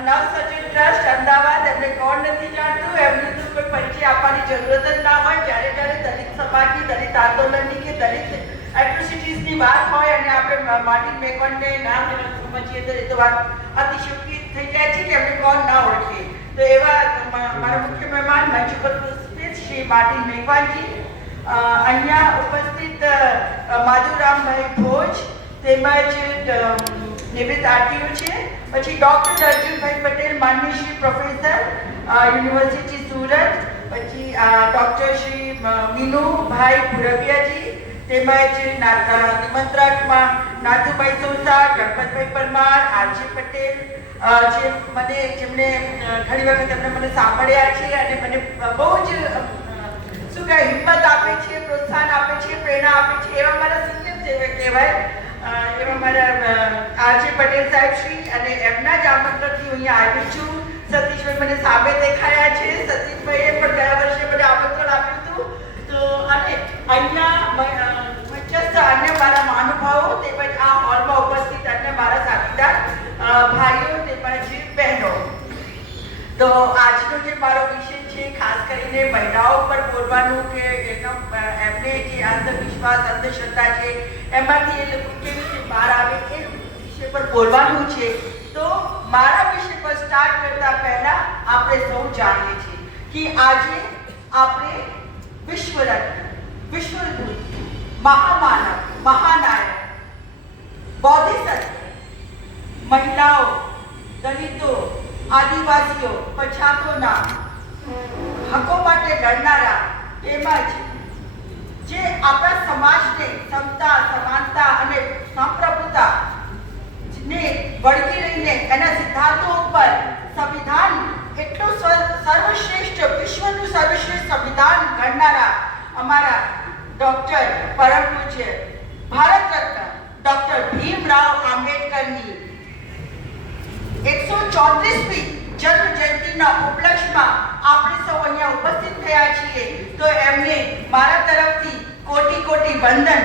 નવસર્જન trust Ahmedabad, એમને કોણ નથી જાણતું, એમને તો કોઈ પરિચય આપવાની જરૂરત જ ના હોય. જ્યારે દલિત સમાજની, દલિત આંદોલનની કે દલિત એટ્રોસિટીઝની વાત હોય અને આપણે માર્ટિન મેકોનને નામ સમજીએ તો એ તો વાત અતિશયોક્તિ થઈ જાય છે કે એમને કોણ ના ઓળખે. તો એવા મારા મુખ્ય મહેમાન મંચ ઉપર ઉપસ્થિત શ્રી માર્ટિન મેકવાનજી, અહીંયા ઉપસ્થિત માધુરામભાઈ ભોજ, તેમજ નિવૃત્ત આરટીઓ છે. પછી ડૉક્ટર અર્જુનભાઈ પટેલ, માનનીય શ્રી પ્રોફેસર, યુનિવર્સિટી સુરત. પછી ડૉક્ટર શ્રી મીનુભાઈ ભુરવિયાજી, તેમજ નિમંત્રકમાં નાથુભાઈ સોસા, ગણપતભાઈ પરમાર, આરજી પટેલ, જેમણે ઘણી વખત એમને મને સાંભળ્યા છે અને મને બહુ જ શું કહે હિંમત આપે છે, પ્રોત્સાહન આપે છે, પ્રેરણા આપે છે. એવા મારા સિનિયર કહેવાય, એવા મારા આરજી પટેલ સાહેબ શ્રી, અને એમના જ આમંત્રણથી હું અહીંયા આવી છું. સતીશભાઈ મને સામે દેખાયા છે. સતીશભાઈએ પણ ગયા વર્ષે મને આમંત્રણ આપ્યું હતું. તો અને અહીંયા મધ્યસ્થ અન્ય મારા મહાનુભાવો તેમજ આ હોલમાં ઉપસ્થિત અન્ય મારા સાથીદાર ભાઈઓ તેમજ બહેનો. તો આજનો જે મારો વિષય છે ખાસ કરીને મહિલાઓ પર બોલવાનું, કે એમને જે અંધવિશ્વાસ, અંધશ્રદ્ધા છે એમાંથી એ લોકો કેવી રીતે બહાર આવે એ વિષય પર બોલવાનું છે. તો મારા વિષય પર સ્ટાર્ટ કરતા પહેલા આપણે સૌ જાણીએ છીએ કે આજે આપણે વિશ્વરત્ન, વિશ્વદૂત, મહામાનવ, મહાનાયક, બોધિસત્વ, મહિલાઓ, દલિતો, આદિવાસીઓ, પછાતોના હકો માટે લડનારા, તેમજ જે આપણા સમાજને સમતા, સમાનતા અને સંપ્રભુતા ને વળગી રહીને એના સિદ્ધાંતો ઉપર સંવિધાન એટલું સર્વશ્રેષ્ઠ, વિશ્વનું સર્વશ્રેષ્ઠ સંવિધાન ઘડનારા અમારા ડૉક્ટર પરમ પૂજ્ય ભારત રત્ન ડૉક્ટર ભીમરાવ આંબેડકરની 134મી જન્મ જયંતિના ઉપલક્ષમાં આપણે સૌ અહીંયા ઉપસ્થિત થયા છીએ. તો એમને મારા તરફથી કોટી કોટી વંદન,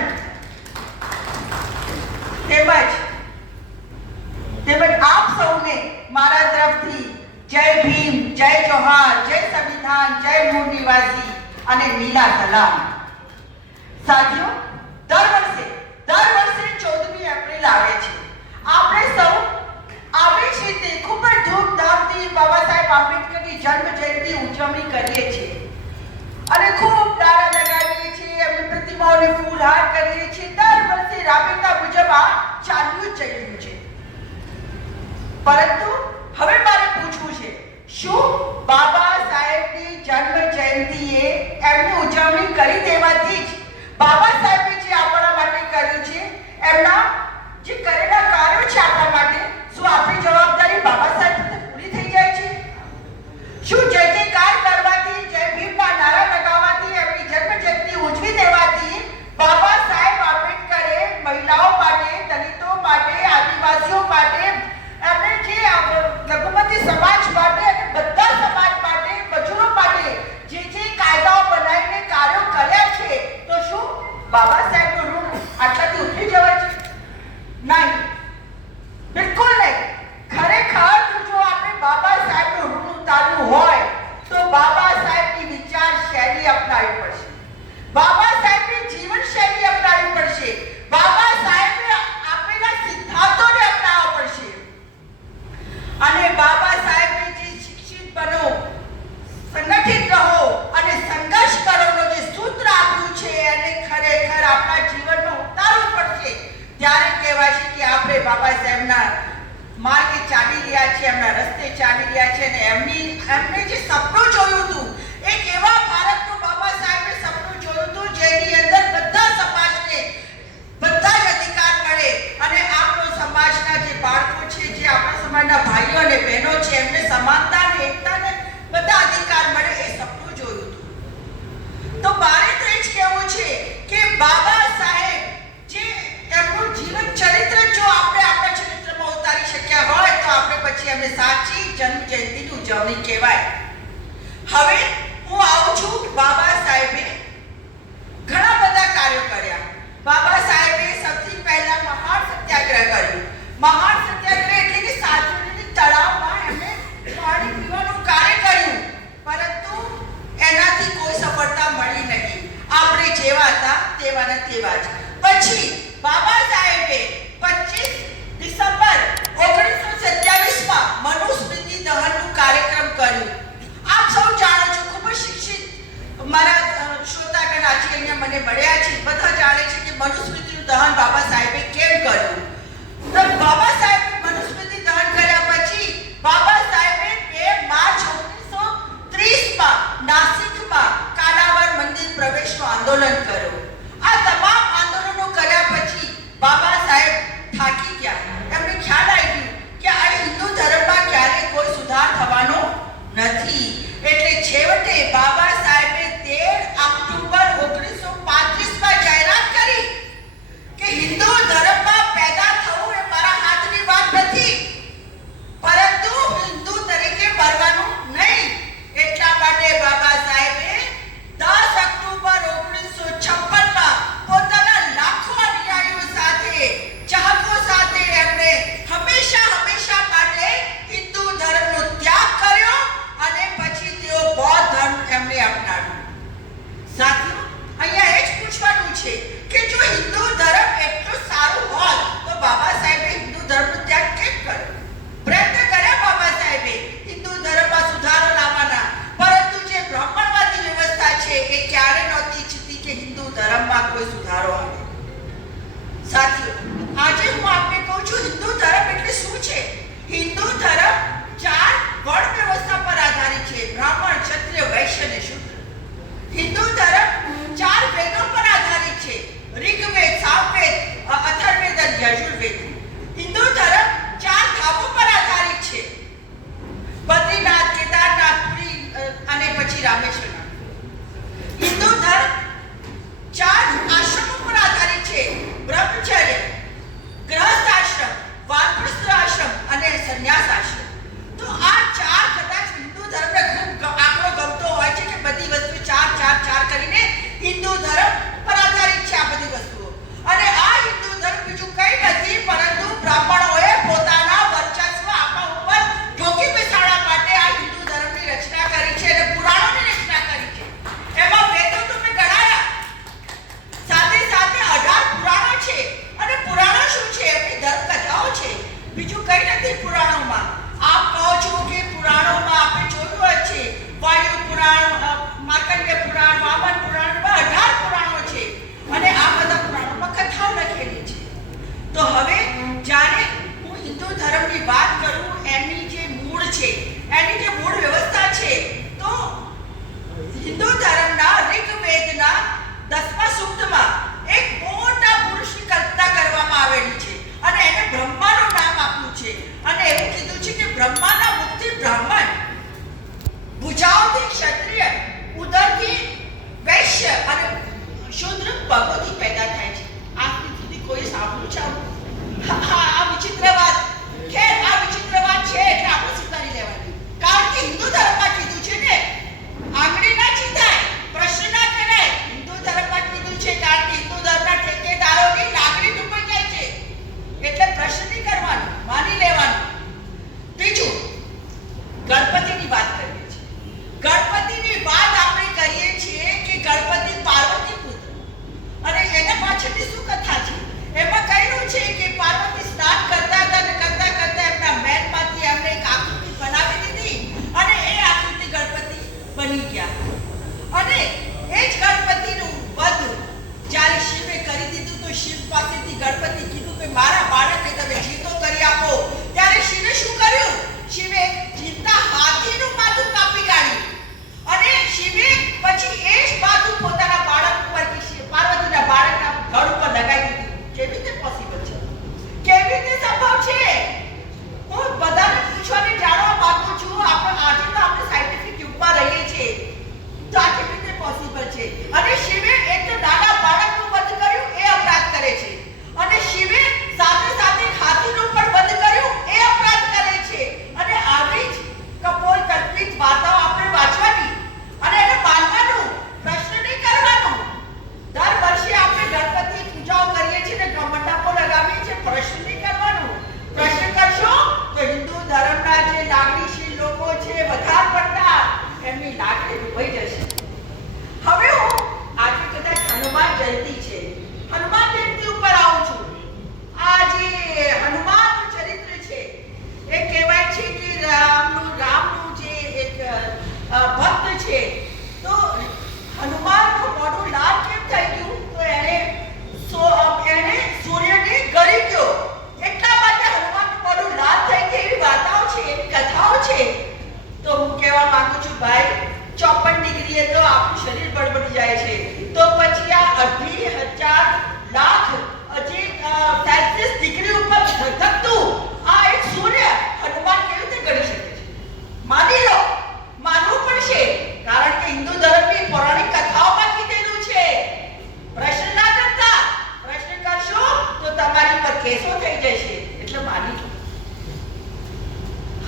તેમજ આપ સૌને મારા તરફથી જય ભીમ, જય જોહાર, જય સંવિધાન, જય મૂળ નિવાસી અને નીલા સલામ. સાથીઓ, દર વર્ષે 14મી એપ્રિલ આવે છે. આપણે સૌ આવી જ રીતે ખૂબ જ ધૂમધામથી બાબા સાહેબ આંબેડકરની જન્મ જયંતિ ઉજવણી કરીએ છીએ અને ખૂબ નારા લગાવીએ છીએ, એમની પ્રતિમાઓને ફૂલહાર કરીએ છીએ. દર વર્ષે રાબેતા મુજબ આ ચાલ્યું જ રહ્યું છે. પરંતુ હવે મારે પૂછવું છે, શું બાબા સાહેબની જન્મ જયંતિએ એમની ઉજવણી કરી દેવાથી જ બાબા સાહેબે જે આપણા માટે કર્યું છે, એમના જે કરેલા કાર્યો છે આપણા માટે, શું આપણી જવાબદારી બાબા સાહેબ સાથે પૂરી થઈ જાય છે? શું જય જયકાર કરવાથી, જય ભીમના નારા લગાવવાથી, એમની જન્મ જયંતિ ઉજવી દેવાથી બાબા સાહેબ આંબેડકરે મહિલાઓ માટે, દલિતો માટે, આદિવાસીઓ માટે, એમણે જે લઘુમતી સમાજ માટે અને બધા સમાજ માટે, મજૂરો માટે જે કાયદાઓ બનાવીને કાર્યો કર્યા છે, તો શું બાબા સાહેબનું ઋણ આટલાથી ઉતરી જવાય છે? નહીં, બિલકુલ નહીં. ખરેખર જો આપણે બાબા સાહેબનું ઋણ ઉતારવું હોય તો બાબા સાહેબની વિચાર શૈલી અપનાવવી પડશે, બાબા સાહેબની જીવન શૈલી અપનાવવી પડશે, બાબા સાહેબે આપેલા સિદ્ધાંતોને અપનાવવા પડશે. અને બાબા સાહેબે જે શિક્ષિત બનો, સંગઠિત રહો અને સંઘર્ષ કરોનો જે સૂત્ર આપ્યું છે એને ખરેખર આપણા જીવનમાં ઉતારવું પડશે. ત્યારે કહેવાય છે કે આપણે બાબા સાહેબના માર્ગે ચાલી રહ્યા છીએ, એમના રસ્તે ચાલી રહ્યા છીએ. અને એમને જે સપનું જોયું હતું, એક એવા ભારતનું બાબા સાહેબે સપનું જોયું હતું જેની અંદર બધા સમાજને બધા જ અધિકાર મળે અને આપણો સમાજના જે બાળકો છે, જે આપણા સમાજના ભાઈઓ અને બહેનો છે, એમને સમાનતા અને એકતા ને બધા અધિકાર મળે, એ સપનું જોયું હતું. તો મારે તો એ જ કહેવું છે કે બાબા સાહેબ જે એમનું જીવન ચરિત્ર જો આપણે આપણા ચરિત્રમાં ઉતારી શક્યા હોય તો આપણે પછી એમને સાચી જન્મ જયંતિની ઉજવણી કહેવાય. હવે હું આવું છું, બાબા સાહેબે ઘણા બધા કાર્યો કર્યા. બાબા સાહેબે સૌથી પહેલા મહાન સત્યાગ્રહ કર્યું. મહાન સત્યાગ્રહ એટલે કે સાબરમતી તળાવમાં એમણે બ્રહ્માના મુખથી બ્રાહ્મણ, ભુજાઓથી ક્ષત્રિય, ઉદરથી વૈશ્ય અને શૂદ્ર ભગવતી પેદા થાય છે. આ સુધી કોઈ સાંભળ્યું છે? આ વિચિત્ર વાત. ખેર આ વિચિત્ર વાત છે એટલે આપણે સ્વીકારી લેવાની. કારણ કે હિન્દુ ધર્મમાં કીધું છે ને, આંગળી ના ચીંધાય, પ્રશ્ન ના કરાય. હિન્દુ ધર્મમાં કીધું છે કારણ કે હિન્દુ ધર્મના ઠેકેદારોની લાગણી ડૂબાઈ જાય છે એટલે પ્રશ્ન નહીં કરવાનો, માની લેવાનું. બીજું, ગણપતિની વાત કરીએ છીએ. ગણપતિની વાત આપણે કરીએ છીએ કે ગણપતિ પાર્વતી પુત્ર, અને એના પાછળની શું કથા છે? એમાં કહેલું છે કે પાર્વતી સ્નાન કરતા હતા અને કરતા કરતા એમના મહેલમાંથી એમને એક આકૃતિ બનાવી દીધી અને એ આકૃતિ ગણપતિ બની ગયા. અને એ જ ગણપતિનું વધ જ્યારે શિવે કરી દીધું તો શિવ પાસેથી ગણપતિ કીધું કે મારા બાળકને તમે જીતો કરી આપો. ત્યારે શિવે શું કર્યું? શિવે જીવતા હાથીનું માથું કાપી કાઢ્યું અને શિવે પછી એ જ માથું પોતાના બાળક ઉપર પાર્વતીના બાળકના ધડ ઉપર લગાવી દીધું. કેવી રીતે પોસિબલ છે? કેવી રીતે સંભવ છે? હું બધાને પૂછવાને જાણવા માંગુ છું. આપણે આજે તો આપણે સાયન્ટિફિક યુગમાં રહીએ છીએ, તો આ કેવી રીતે પોસિબલ છે? અને શિવે એક તો નાના બાળકનું વધ કર્યું, એ અપરાધ કરે છે, અને શિવે સાથે સાથે હાથીનું પણ વધ કર્યું, એ અપરાધ કરે છે. અને આવી જ કપોલ કલ્પિત વાર્તાઓ આપણે વાંચવાની અને એને માનવાનું, પ્રશ્ન નહીં કરવાનું. દર વર્ષે આપણે ગણપતિ પૂજાઓ કરીએ છીએ ને મંડપો લગાવીએ છીએ, પ્રશ્ન નહીં કરવાનું. પ્રશ્ન કરશો તો હિન્દુ ધર્મના જે લાગણીશીલ લોકો છે વધારે પડતા એમની લાગણી ડૂબાઈ જશે. હવે હું આજે કદાચ હનુમાન જયંતી છે, હનુમાન જયંતી ઉપર આવું છું. આ જે હનુમાનનું ચરિત્ર છે એ કહેવાય છે કે રામનું જે એક ભક્ત છે, તો હનુમાનનું મોઢું લાલ કેમ થઈ ગયું? તો એને સૂર્યને ગળી ગયો, એટલા માટે હનુમાનનું મોઢું લાલ થઈ ગયું. એવી વાર્તાઓ છે, એવી કથાઓ છે. તો હું કહેવા માંગુ છું ભાઈ, 54 ડિગ્રીએ તો આપણું શરીર બળબડી જાય છે, તો પછી આ 2,000 લાખ જે સેલ્સિયસ ડિગ્રી ઉપર ધગધગતું આ એક સૂર્ય હનુમાન કેવી રીતે ગળી શકે છે? માની લો, માનવું પડશે, કારણ કે હિન્દુ ધર્મની પૌરાણિક કથાઓમાં કીધેલું છે. પ્રશ્ન ના કરતા, પ્રશ્ન કરશો તો તમારી પર કેસો થઈ જશે, એટલે માની લો.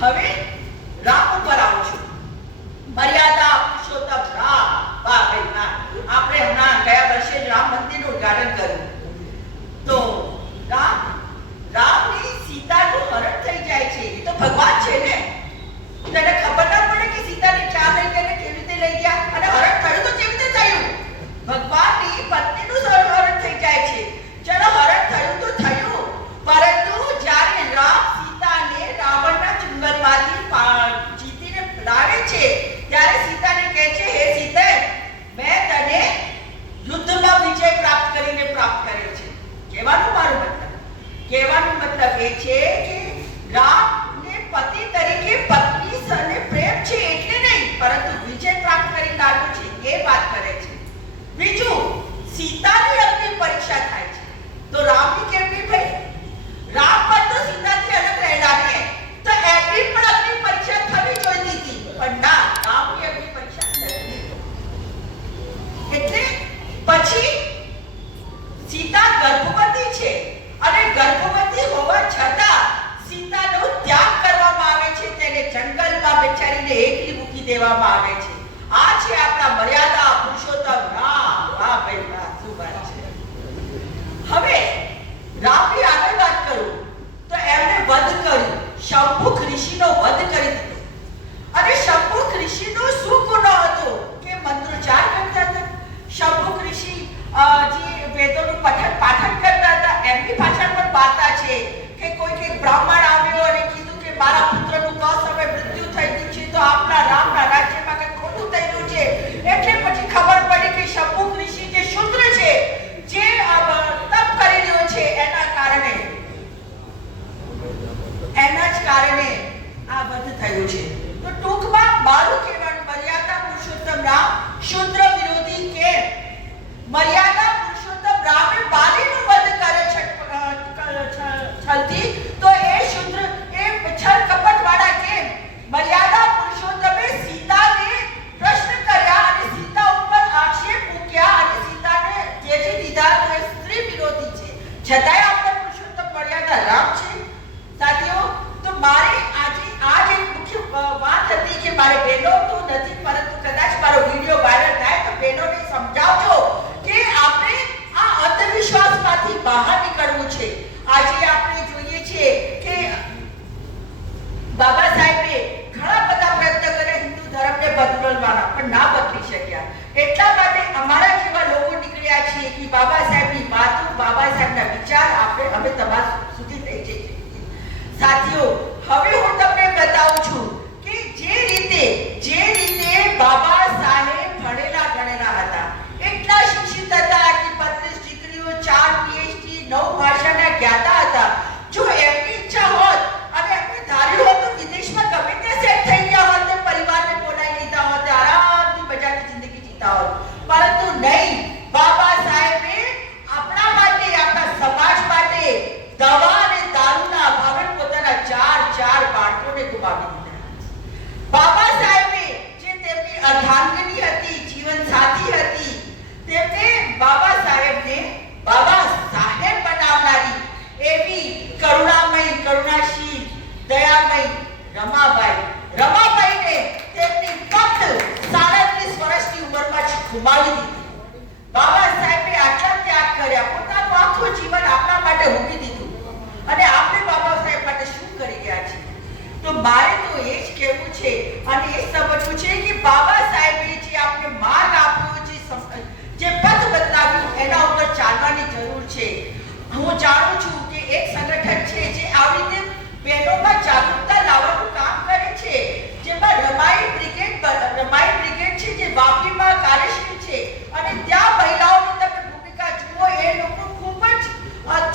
હવે રામ ઉપર આવું છું. મર્યાદા પુરુષોત્તમ રામ. વાહ ભાઈ વાહ. આપણે હમણાં ગયા વર્ષે જ રામ મંદિરનું ઉદ્ઘાટન કર્યું. તો રામની સીતાનું હરણ થઈ જાય છે. એ તો ભગવાન છે ને, તેને ખબર ના પડે કે સીતાને ક્યાં લઈ ગયા, કેવી રીતે લઈ ગયા, અને હરણ થયું તો કેવી રીતે થયું? ભગવાનની પત્નીનું હરણ થઈ જાય છે. ચલો, હરણ થયું તો થયું, પરંતુ જ્યારે રામ સીતાને રાવણના ચુંગલમાંથી જીતીને લાવે છે ત્યારે સીતાને કહે છે, હે સીતા, મેં તને યુદ્ધમાં વિજય પ્રાપ્ત કરીને પ્રાપ્ત કર્યો છે. કહેવાનો મતલબ એ છે કે રામને પતિ તરીકે પત્ની સાથે પ્રેમ છે એટલે નહીં, પરંતુ વિજય પ્રાપ્ત કરી લાવ્યો છે એ વાત કરે છે. બીજું, સીતાની અગ્નિ પરીક્ષા થાય છે, તો રામની કેમ નહીં ભાઈ? રામ પર તો સીતાથી અલગ રહેલા ને, તો એમની પણ અગ્નિ પરીક્ષા થવી જોઈતી હતી, પણ ના, રામની અગ્નિ પરીક્ષા નથી. એટલે પછી સીતા ગર્ભવતી છે, અને ગર્ભવતી હોવા છતાં સીતાનો ત્યાગ કરવામાં આવે છે, તેને જંગલમાં બેચારીને એકલી મૂકી દેવામાં આવે છે. આ છે આપણા મર્યાદા પુરુષોત્તમ રામ. વાહ ભાઈ વાહ, શું વાત છે. હવે રામની આગળ વાત કરું તો એમણે વધ કર્યું, શંભુક ઋષિનો વધ કરી દીધો. અને શંભુક ઋષિનો શું ગુનો હતો કે મંત્રોચ્ચાર કરતા હતા. શંભુક ઋષિ જે વેદોનું પાઠન કરતા હતા, એમની પાછળ પણ વાર્તા છે કે કોઈક એક બ્રાહ્મણ આવ્યો અને કીધું કે મારા પુત્રનું સમય મૃત્યુ થઈ ગયું છે, તો આપણા રામના રાજ્યમાં કંઈક ખોટું થયેલું છે. એટલે પછી ખબર પડી કે શંભુક ઋષિ જે શૂદ્ર છે, જે તપ કરી રહ્યો છે, એના જ કારણે આ વધ થયું છે. તો ટૂંકમાં મારું કહેવાનું, મર્યાદા પુરુષોત્તમ રામ શૂદ્ર વિરોધી કેમ? મર્યાદા પુરુષોત્તમ રામે બાલીનું વધ કરે છલથી, તો એ શૂદ્ર, એ છલ કપટ વાળા બહાર નીકળવું છે. આજે આપણે જોઈએ છીએ કે બાબા સાહેબે ઘણા બધા પ્રયત્ન કર્યા હિન્દુ ધર્મને બદલવાના, પણ ના બદલી શક્યા. એટલા માટે અમારા જેવા લોકો નીકળ્યા છીએ કે બાબા સાહેબની વાતો, બાબા સાહેબના વિચાર આપણે હવે તમારા સુધી લઈ જઈએ. સાથીઓ, હવે હું તમને બતાવું છું કે જે રીતે બાબા સાહેબ ભણેલા ગણેલા હતા, એટલા શિક્ષિત હતા કે 35 ડિગ્રીઓ, 4 પીએચડી, 9 ભાષાના જ્ઞાતા હતા. જો એમની ઈચ્છા હોત અને એમને ધાર્યું હોત તો વિદેશમાં ગમે તે સેટ થઈ ગયા હોત, ને પરિવારને બોલાવી લીધા હોત, આરામથી મજાની જિંદગી જીતા હોત. પરંતુ નહીં, બાબા સાહેબે આપણા માટે, આપણા સમાજ માટે દવા અને દારૂના અભાવે પોતાના ચાર બાળકોને ગુમાવી દીધા. બાબા સાહેબે જે તેમની અર્ધાંગિની હતી, જીવન સાથી હતી, તેમને બાબા સાહેબને બાબા સાહેબ બનાવનારી એવી કરુણામય, કરુણાશીલ, દયામય રમાબાઈને તેમની ફક્ત 37 વર્ષની ઉંમરમાં જ ગુમાવી દીધી. બાબા સાહેબે આટલા ત્યાગ કર્યા, પોતાનું આખું જીવન આપણા માટે મૂકી દીધું, અને આપણે બાબા સાહેબ માટે શું કરી ગયા છીએ? તો મારે તો એ જ કહેવું છે અને એ સમજવું છે કે બાબા સાહેબે જે આપણે માર્ગ આપ્યો, જે પથ બતાવ્યું, એના ઉપર ચાલવાની જરૂર છે. હું જાણું છું કે એક સંગઠન છે જે આવી રીતે બહેનોમાં જાગૃતતા લાવવાનું કામ કરે છે, જેમાં રમાઈ બ્રિગેડ છે, જે વાપીમાં કાર્યશીલ છે, અને ત્યાં મહિલાઓની તમે ભૂમિકા જુઓ, એ લોકો ખૂબ જ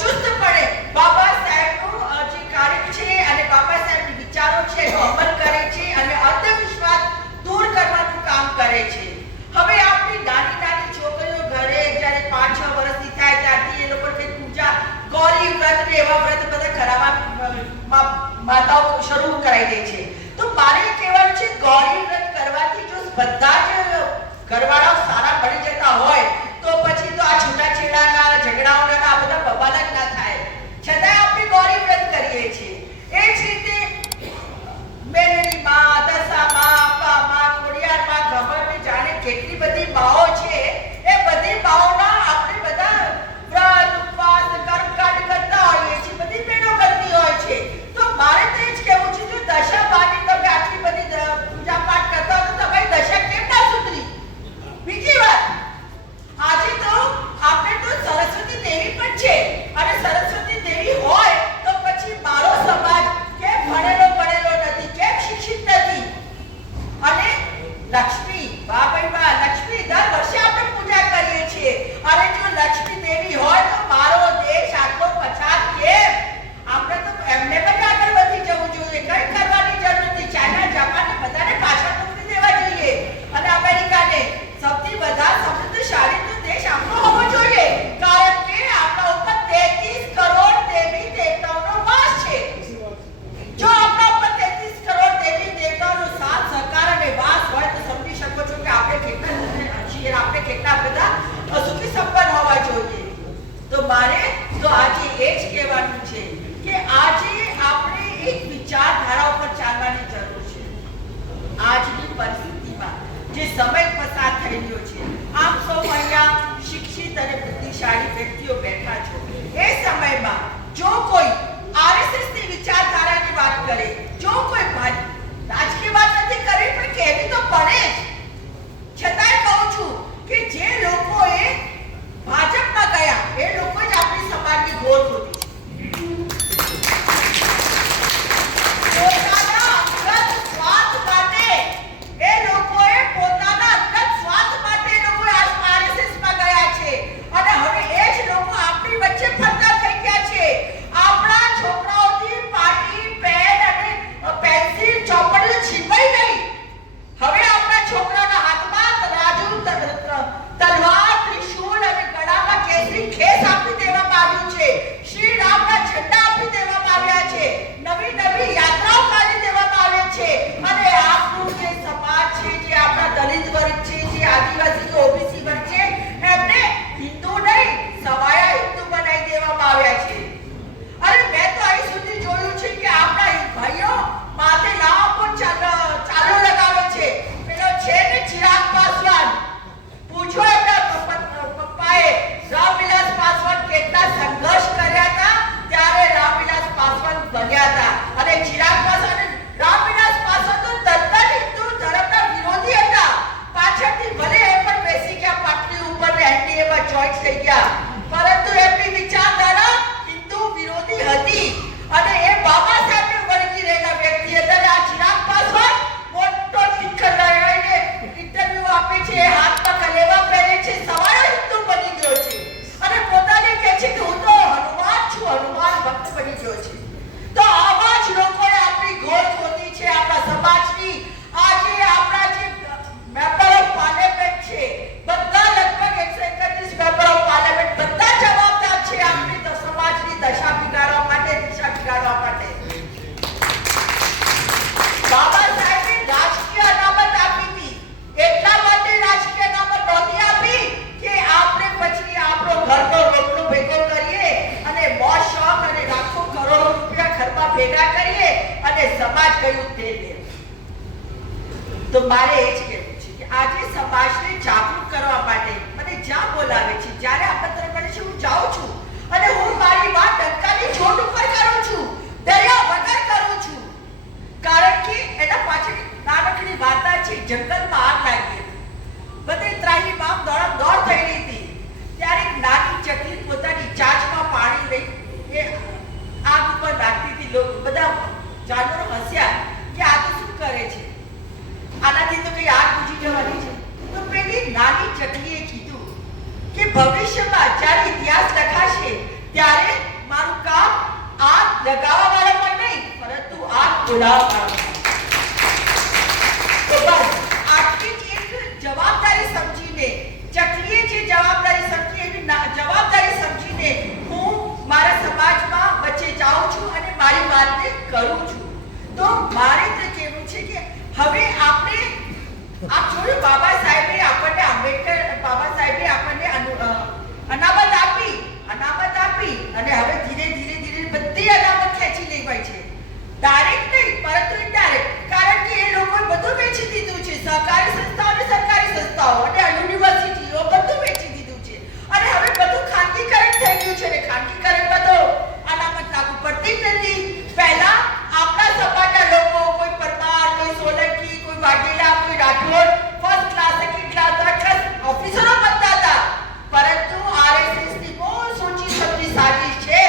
ચુસ્તપણે બાબા સાહેબનું જે કાર્ય છે અને બાબા સાહેબના વિચારો છે એનો અમલ કરે છે અને અંધવિશ્વાસ દૂર કરવાનું કામ કરે છે. હવે આપણી નાની છોકરીઓ ઘરે જ્યારે 5-6 વર્ષની થાય ત્યારથી એ લોકોને પૂજા, ગૌરી વ્રત ને એવા વ્રત બધા કરાવવા માતાઓ શરૂ કરાવી દે છે. તો મારે કહેવાનું છે, ગૌરી વ્રત કરવાથી જો બધા જ ઘરવાળાઓ સારા પડી જતા હોય તો પછી તો આ છૂટાછેડાના, ઝઘડાઓના આ બધા બબાલા જ ના થાય. છતાં આપણે ગૌરી વ્રત કરીએ છીએ. એ જ રીતે મેલડી માં, દશા માં, અપ્પા માં, ખોડિયાર માં, ગભરની જાણે કેટલી બધી માઓ છે, એ બધી માઓના આપણે બધા વ્રત, ઉપવાસ, કર્મકાંડ કરતા હોઈએ છીએ, બધી બહેનો કરતી હોય છે. તો મારે તો એ જ કહેવું છે, જો દશા બાની તમે આટલી બધી પૂજા પાઠ કરતા હો તો તમારી દશા કેમ ના સુધરી? બીજી વાત, આજે તો આપણે તો સરસ્વતી દેવી પણ છે, અને સરસ્વતી દેવી હોય તો પછી મારો તો મારે એ જ કહેવું છે કે આજે સમાજને જાગૃત કરવા માટે મને જ્યાં બોલાવે છે, જ્યારે આમંત્રણ મળે છે, હું જાઉં છું અને હું મારી વાત ડંકાની ચોટ ઉપર કરું છું, દરિયા વગર કરું છું. કારણ કે એના પાછળ નાનકડી વાર્તા છે. જંગલમાં આગ લાગી હતી, બધે ત્રાહીમામ દોડ થયેલી હતી. ત્યારે એક નાની ચકલી પોતાની ચાંચમાં પાણી લઈ એ આગ ઉપર નાખતી હતી. લોકો બધા જાનવરો હસ્યા કે આ તો શું કરે છે, આનાથી તો કઈ આગ બુઝી જવાની છે. તો પેલી નાની ચકલીએ કીધું કે ભવિષ્યમાં જ્યારે ઇતિહાસ લખાશે ત્યારે મારું કામ આગ લગાવવા વાળામાં નહીં, પરંતુ આગ બોલાવવા વાળામાં. તો બસ આટલી જ એક જવાબદારી સમજીને ચકલીએ જે જવાબદારી સમજી એવી જવાબદારી સમજીને હું મારા સમાજમાં વચ્ચે જાઉં છું અને મારી વાતને કરું છું. તો મારે તો કહેવું છે કે હવે આપણે આપ જોયું બાબા સાહેબે આપણને બાબા સાહેબે આપણને અનામત આપી અને હવે ધીરે ધીરે બધી અનામત ખેંચી લેવાય છે. ડાયરેક્ટ નહીં પરંતુ ઇનડાયરેક્ટ, કારણ કે એ લોકોએ બધું વેચી દીધું છે. સહકારી સંસ્થાઓ અને સરકારી સંસ્થાઓ અને યુનિવર્સિટીઓ બધું વેચી દીધું છે અને હવે બધું ખાનગીકરણ થઈ ગયું છે અને ખાનગીકરણમાં તો અનામત લાગુ પડતી જ નથી. પહેલા આપણા સમાજના લોકો, કોઈ પરમાર, કોઈ સોલંકી, કોઈ વાઘેલા, કોઈ Rathod first class, second class, third class ઓફિસરો બનતા હતા. પરંતુ આરએસએસ ની બહુ સોચી સમજી સાજિશ છે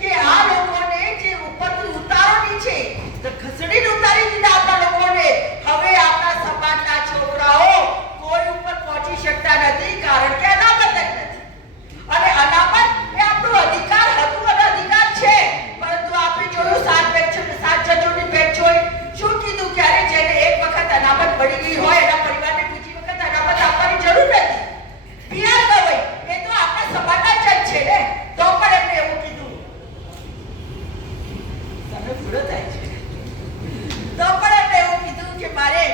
કે આ લોકોને જે ઉપરથી ઉતારોની છે તો ખસડીને ઉતારી દીધા આપણા લોકોને. હવે આપણા સમાજના છોકરાઓ કોઈ ઉપર પહોંચી શકતા નથી કારણ કે અનામત જ નથી. અને અનામત એ આપણો અધિકાર હતું અને અધિકાર છે. પરંતુ આપણે જોયું સાત જજોની બેન્ચ હોય શું કીધું કે અરે જેને એક વખત અનામત મળી ગઈ હોય એના પરિવારને બીજી વખત અનામત આપવાની જરૂર નથી. પીઆર ગવઈ એ તો આપણા સમાજના જજ છે ને, તો પણ એમને એવું કીધું. તમને ભૂલો થાય છે. તો પણ એમને એવું કીધું કે મારે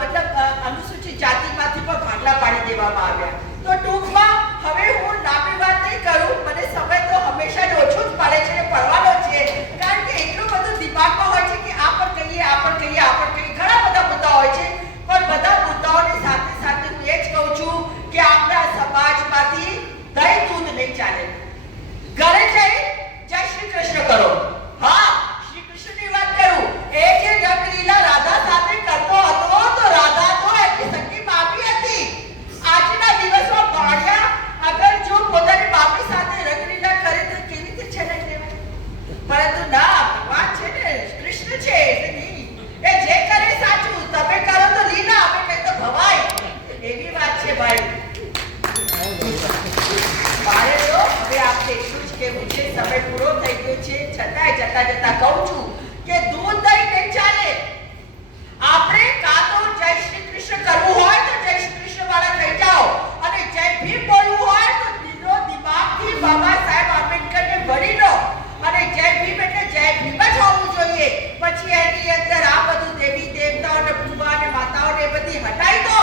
મતલબ અનુસૂચિત જાતિમાંથી પણ ભાગલા પાડી દેવામાં આવ્યા. તો ટૂંકમાં હવે હું લાંબી વાત નહીં કરું, મને સમય તો હંમેશા જ ઓછો જ પડે છે ને પડવાનો છે. કારણ કે એટલું બધું દિમાગમાં હોય છે કે આ પણ કહીએ ઘણા બધા મુદ્દા હોય છે. પણ બધા મુદ્દાઓની સાથે સાથે હું એ જ કહું છું કે આપણા સમાજમાંથી દહીં દૂધ નહીં ચાલે. ઘરે જઈ જય શ્રી કૃષ્ણ કરો. હા, શ્રી કૃષ્ણની વાત કરું. એ જે રંગલીલા રાધા સાથે કરતો હતો તો રાધા તો એની સખી મામી હતી. આજના દિવસમાં ભાણિયા અગર જો પોતાની મામી સાથે રંગલીલા કરે તો કેવી રીતે છેડાઈ દેવાય? પરંતુ ના, ભગવાન છે ને, કૃષ્ણ છે એટલે નહીં. એ જે કરે સાચું, તમે કરો તો લીલા, અમે કહે તો ભવાય. એવી વાત છે ભાઈ. મારે તો હવે આપણે એટલું જ કહેવું છે, સમય પૂરો થઈ ગયો છે. છતાંય જતા કહું છું કે દૂધ દહીં નહીં ચાલે. આપણે કાં તો જય શ્રી કૃષ્ણ કરવું હોય તો જય શ્રી કૃષ્ણ વાળા થઈ જાઓ અને જય ભીમ બોલવું હોય તો દિમાગથી બાબા સાહેબ આંબેડકરને ભરી લો અને જય ભીમ એટલે જય ભીમ જ હોવું જોઈએ. પછી એની અંદર આ બધું દેવી દેવતાઓ અને ભૂમા અને માતાઓને બધી હટાવી દો